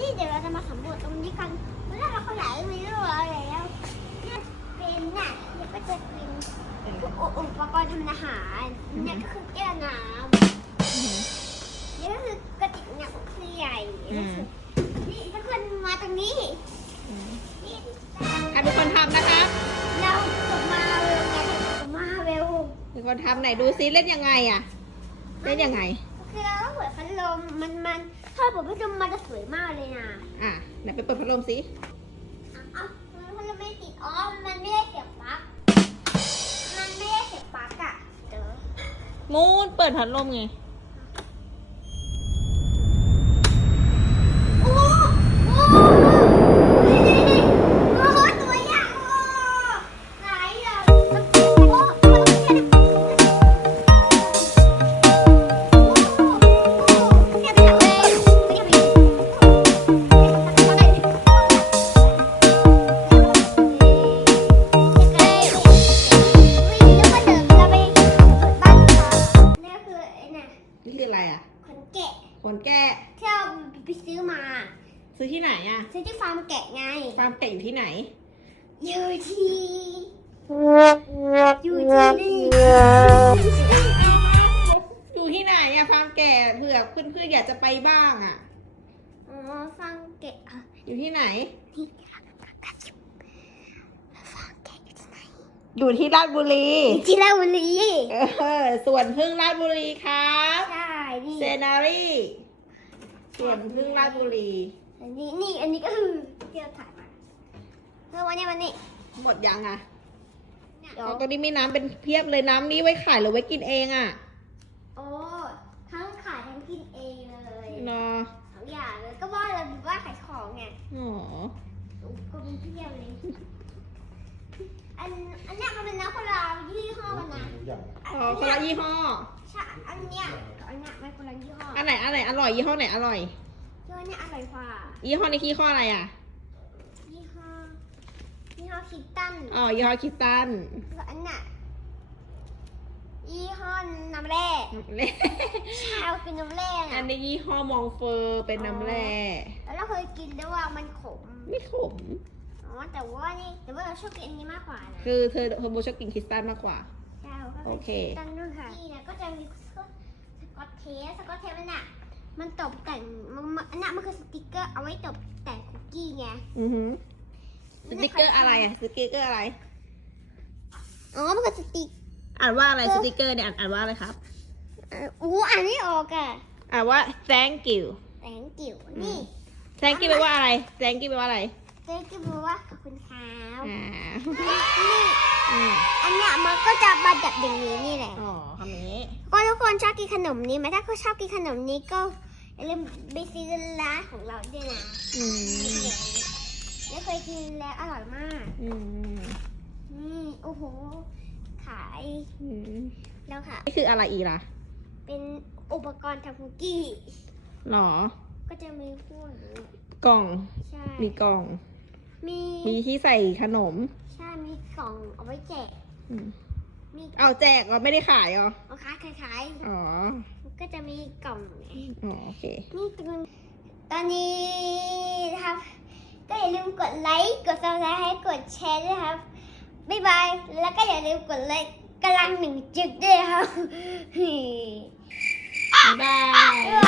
นี่เดี๋ยวเราจะมาสำรวจตรงนี้กันเมื่อเราเขาหลายวิดีโออะไรแล้วเนี่ยเป็นน่ะเนี่ยก็จะเป็นอุปกรณ์ทำอาหารเนี่ยก็คือแก้วน้ำเนี่ยก็คือกระติกน้ำคือใหญ่นี่ทุกคนมาตรงนี้นี่อะทุกคนทำนะคะเราจกมาเวลไงมาเวลทุกคนทำไหนดูซิเล่นยังไงอะเล่นยังไงคือเราต้องเปิดพัดลมมันมัน ถ้าเปิดพัดลมมันจะสวยมากเลยนะอะไหนไปเปิดพัดลมสิเอ้ามันพัดลมไม่ติด อ๋อ มันไม่ได้เสียบปลั๊ก มันไม่ได้เสียบปลั๊กอะเดี๋ยวมูนเปิดพัดลมไง น่ะนี่คืออะไรอะ ขนแกะขนแกะที่เราไปซื้อมา ซื้อที่ไหนอะ ซื้อที่ฟาร์มแกะไง ฟาร์มแกะอยู่ที่ไหน อยู่ที่ อยู่ที่นี่อยู่ที่ไหนอะฟาร์มแกะเผื่อเพื่อนๆอยากจะไปบ้างอะ อ๋อฟาร์มแกะอะอยู่ที่ไหนที่ฟาร์มแกะอยู่ที่ไหน อยู่ที่ราชบุรีที่ราชบุรีเออส่วนพึ่งราชบุรีครับใช่นี่เซนารีส่วนพึ่งราชบุรีอันนี้นี่อันนี้ก็คือที่เราถ่ายมาเออวันนี้วันนี้หมดยังอะเนี่ยอ๋อตอนนี้มีน้ำเป็นเพียบเลยน้ำนี้ไว้ขายหรือไว้กินเองอะ โอ้ทั้งขายทั้งกินเองเลย เนาะ สองอย่างเลยก็ว่าเราแบบว่าขายของไง อ๋อ ก็เป็นเพียบเลย อันอันเนี้ยมันเป็นน้ำคนละยี่ห้อกันนะอ๋อคนละยี่ห้อ ใช่อันเนี้ยกับอันเนี้ยมันคนละยี่ห้ออันไหนอันไหนอร่อยยี่ห้อไหนอร่อย ยี่ห้อเนี้ยอร่อยกว่ายี่ห้อนี้ยี่ห้ออะไรอะ ยี่ห้อยี่ห้อคิตตันอ๋อยี่ห้อคิตตันแล้วอันเนี้ยยี่ห้อน้ำแร่เล่ชาวกินน้ำแร่อัอะนนี้ยี่ห้อมองเฟอร์เป็นน้ำแร่แล้วเราเคยกินแล้วว่ามันขม ไม่ขมอ๋อ แต่ว่านี่แต่ว่าเราชอบกินอันนี้มากกว่านะคือเธอเธอโบชอบกินคริสตัลมากกว่า ใช่เราก็โอเค ตันด้วยค่ะนี่นะก็จะมีสกอตเทสสกอตเทสมันอะมันตกแต่งมันมันอันนั้นมันคือสติกเกอร์เอาไว้ตกแต่งคุกกี้ไงอือหือสติกเกอร์อะไรอะสติกเกอร์อะไร อ๋อมันคือสติกอ่านว่าอะไรสติกเกอร์เนี่ยอ่านอ่านว่าอะไรครับเอ่ออู้อ่านไม่ออกอะอ่านว่า thank you แตงกิ่วนี่ thank you แปลว่าอะไร thank you แปลว่าอะไร แตงกิ่วแปลว่าขอบคุณครับอ่านี่อืมอันเนี้ยมันก็จะมาจากอย่างนี้นี่แหละ อ๋อคำนี้ ก็ทุกคนชอบกินขนมนี้ไหมถ้าคุณชอบกินขนมนี้ก็อย่าลืมไปซื้อร้านของเราด้วยนะอืมแล้วเคยกินแล้วอร่อยมากอืมนี่โอ้โหขายอืมแล้วค่ะ นี่คืออะไรอีกล่ะเป็นอุปกรณ์ทำคุกกี้ หรอ ก็จะมีพวกนี้กล่อง ใช่ มีกล่อง มีมีที่ใส่ขนม ใช่มีกล่องเอาไว้แจกอืมมีเอาแจกเราไม่ได้ขายเหรอเอาขายขายขายอ๋อก็จะมีกล่องไงอ๋อโอเคนี่ตรงตอนนี้นะครับ ก็อย่าลืมกดไลค์กดซับสไครต์ให้กดแชร์ด้วยครับบ๊ายบายแล้วก็อย่าลืมกดไลค์กำลังหนึ่งจุดด้วยครับ บ๊ายบาย